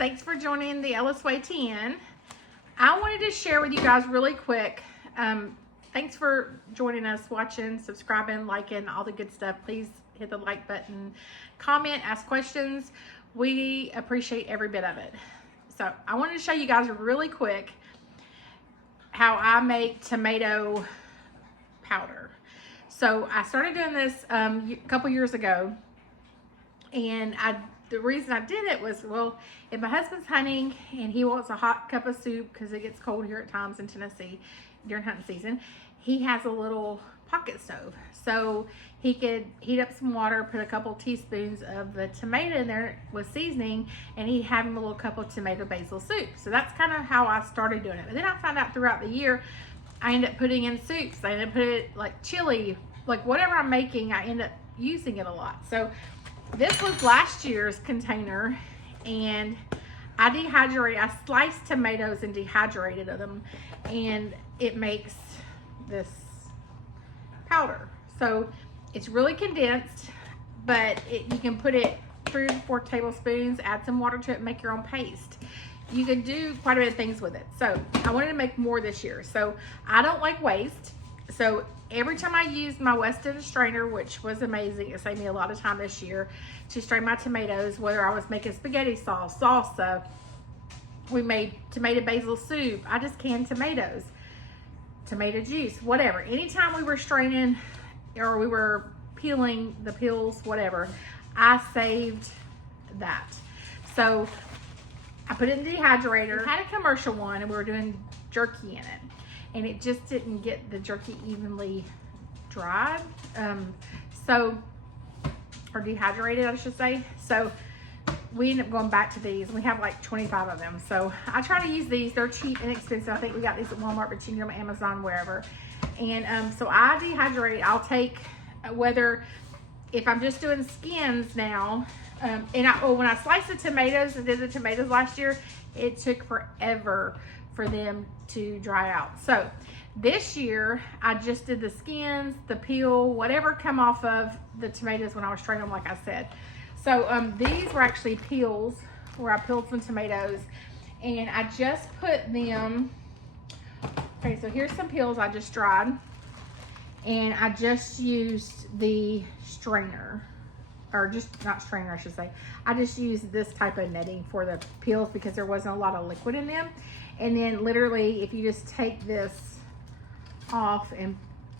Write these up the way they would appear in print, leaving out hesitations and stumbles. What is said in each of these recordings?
Thanks for joining the Ellis Way 10. I wanted to share with you guys really quick. Thanks for joining us, watching, subscribing, liking, all the good stuff. Please hit the like button, comment, ask questions. We appreciate every bit of it. So I wanted to show you guys really quick how I make tomato powder. So I started doing this a couple years ago, and the reason I did it was, well, if my husband's hunting and he wants a hot cup of soup because it gets cold here at times in Tennessee during hunting season, he has a little pocket stove. So he could heat up some water, put a couple teaspoons of the tomato in there with seasoning, and he'd have him a little cup of tomato basil soup. So that's kind of how I started doing it. But then I found out throughout the year, I end up putting in soups. I end up putting it like chili, like whatever I'm making, I end up using it a lot. So this was last year's container, and I sliced tomatoes and dehydrated them, and it makes this powder. So it's really condensed, but you can put it 3 to 4 tablespoons, add some water to it, make your own paste. You can do quite a bit of things with it. So I wanted to make more this year. So I don't like waste. So every time I used my Weston strainer, which was amazing, it saved me a lot of time this year to strain my tomatoes, whether I was making spaghetti sauce, salsa, we made tomato basil soup, I just canned tomatoes, tomato juice, whatever. Anytime we were straining or we were peeling the peels, whatever, I saved that. So I put it in the dehydrator. I had a commercial one, and we were doing jerky in it, and it just didn't get the jerky evenly dried, or dehydrated, I should say. So we ended up going back to these. We have like 25 of them. So I try to use these. They're cheap and inexpensive. I think we got these at Walmart, but you can get them on Amazon, wherever. And so I dehydrate. I'll take, whether, if I'm just doing skins now, when I sliced the tomatoes and did the tomatoes last year, it took forever for them to dry out. So this year I just did the skins, the peel, whatever come off of the tomatoes when I was straining them, like I said. So these were actually peels, where I peeled some tomatoes, and I just put them, okay, so here's some peels I just dried, and I just used the strainer, or just not strainer, I should say. I just used this type of netting for the peels because there wasn't a lot of liquid in them. And then literally, if you just take this off and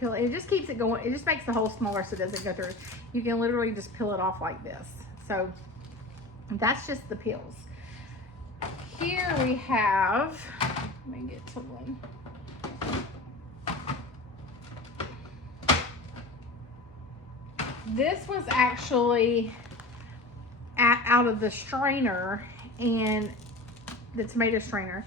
peel it, it just keeps it going. It just makes the hole smaller so it doesn't go through. You can literally just peel it off like this. So that's just the peels. Here we have, let me get to one. This was actually out of the strainer, and the tomato strainer.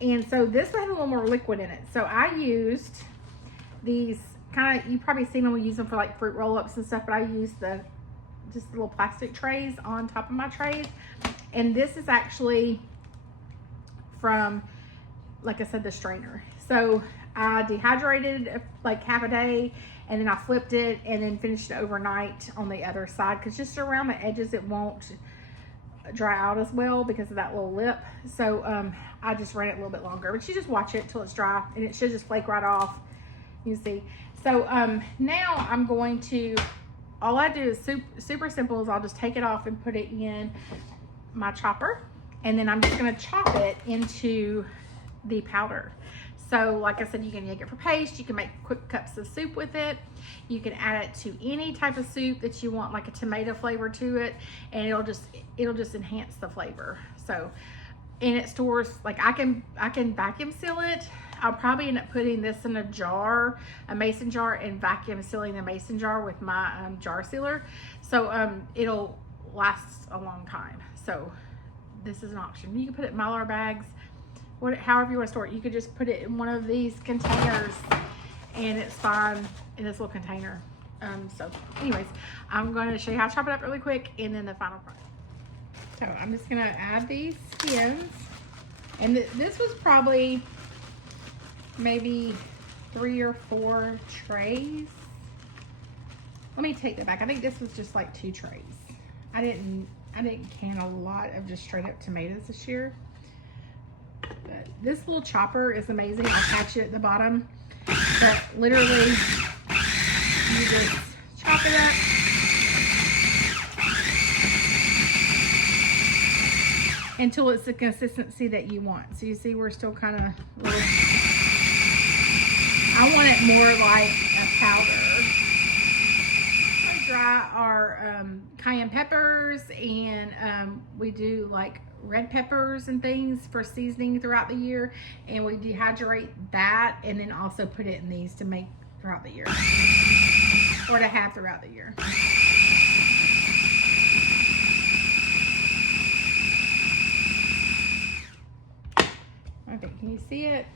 And so this had a little more liquid in it. So I used these kind of, you probably seen them, we use them for like fruit roll-ups and stuff, but I used just little plastic trays on top of my trays. And this is actually from, like I said, the strainer. So I dehydrated like half a day, and then I flipped it and then finished it overnight on the other side, because just around the edges it won't dry out as well because of that little lip. So I just ran it a little bit longer, but you just watch it till it's dry, and it should just flake right off. You see. So now I'm going to, all I do is super simple, is I'll just take it off and put it in my chopper, and then I'm just going to chop it into the powder. So like I said, you can make it for paste, you can make quick cups of soup with it, you can add it to any type of soup that you want, like a tomato flavor to it, and it'll just enhance the flavor. So, and it stores, like I can vacuum seal it. I'll probably end up putting this in a jar, a mason jar, and vacuum sealing the mason jar with my jar sealer. So it'll last a long time. So this is an option. You can put it in Mylar bags, however you want to store it. You could just put it in one of these containers, and it's fine in this little container. So anyways, I'm going to show you how to chop it up really quick, and then the final product. So I'm just going to add these skins, and this was probably maybe 3 or 4 trays. Let me take that back. I think this was just like 2 trays. I didn't I didn't can a lot of just straight up tomatoes this year. But this little chopper is amazing. I'll catch it at the bottom. But literally, you just chop it up. Until it's the consistency that you want. So you see we're still kind of little. I want it more like a powder. I dry our cayenne peppers, and we do like red peppers and things for seasoning throughout the year, and we dehydrate that and then also put it in these to make throughout the year, or to have throughout the year. Okay, can you see it?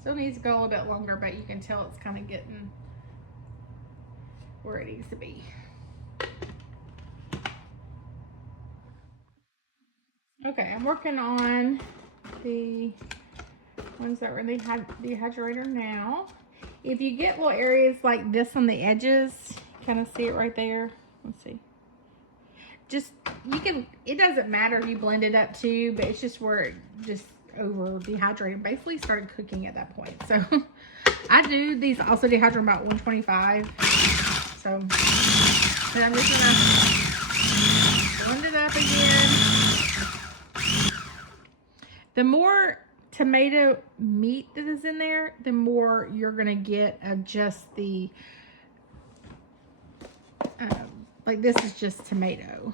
Still needs to go a little bit longer, but you can tell it's kind of getting where it needs to be. Okay, I'm working on the ones that were in the dehydrator now. If you get little areas like this on the edges, kind of see it right there. Let's see. Just, you can, it doesn't matter if you blend it up too, but it's just where it just over dehydrated, basically started cooking at that point. So I do these also dehydrate about 125. So but I'm just gonna blend it up again. The more tomato meat that is in there, the more you're gonna get of just the like this is just tomato,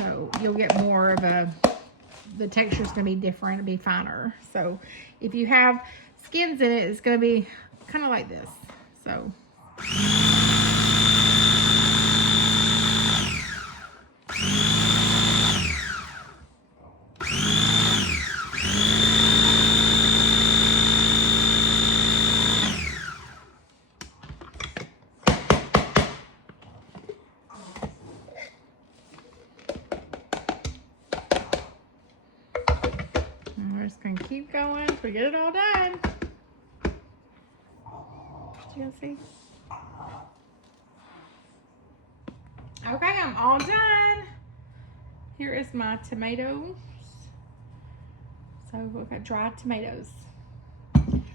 so you'll get more of the texture is going to be different, it'll be finer. So if you have skins in it, it's going to be kind of like this. So we're just going to keep going until we get it all done. You can see. Okay, I'm all done. Here is my tomatoes. So we've got dried tomatoes.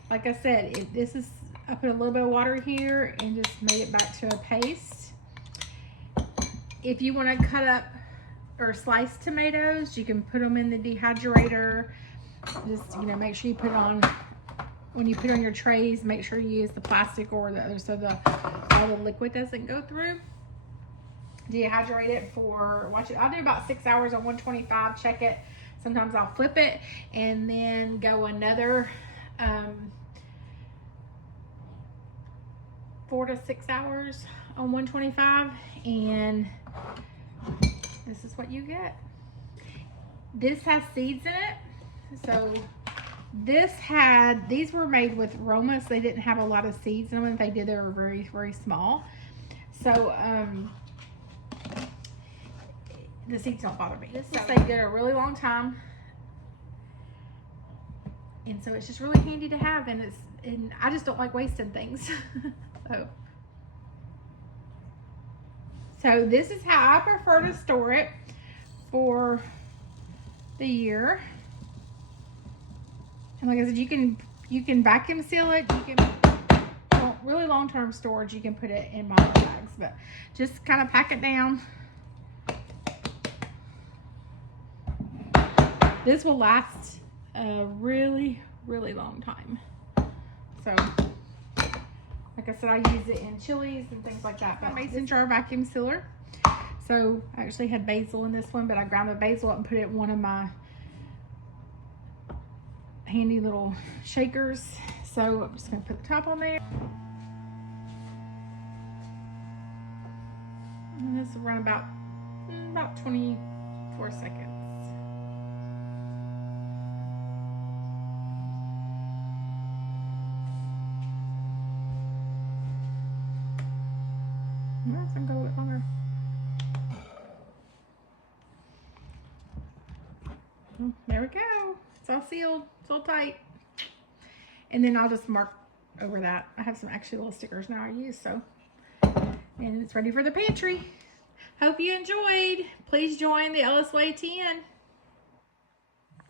Like I said, this is, I put a little bit of water here and just made it back to a paste. If you want to cut up or slice tomatoes, you can put them in the dehydrator. Just, you know, make sure you put it on, when you put it on your trays, make sure you use the plastic or the other so all the liquid doesn't go through. Dehydrate it for, watch it, I'll do about 6 hours on 125, check it. Sometimes I'll flip it and then go another 4 to 6 hours on 125, and this is what you get. This has seeds in it. So these were made with Roma, so they didn't have a lot of seeds in them. If they did, they were very, very small. So the seeds don't bother me. This will stay good a really long time. And so it's just really handy to have, and I just don't like wasting things. So this is how I prefer to store it for the year. And like I said, you can vacuum seal it. You can, well, really long-term storage, you can put it in Molly bags, but just kind of pack it down. This will last a really, really long time. So, like I said, I use it in chilies and things like that. But mason jar vacuum sealer. So I actually had basil in this one, but I ground the basil up and put it in one of my handy little shakers. So I'm just going to put the top on there. And this will run about 24 seconds. Some go a bit longer. There we go. It's all sealed. It's all tight. And then I'll just mark over that. I have some actually little stickers now I use, so. And it's ready for the pantry. Hope you enjoyed. Please join the LSY 10.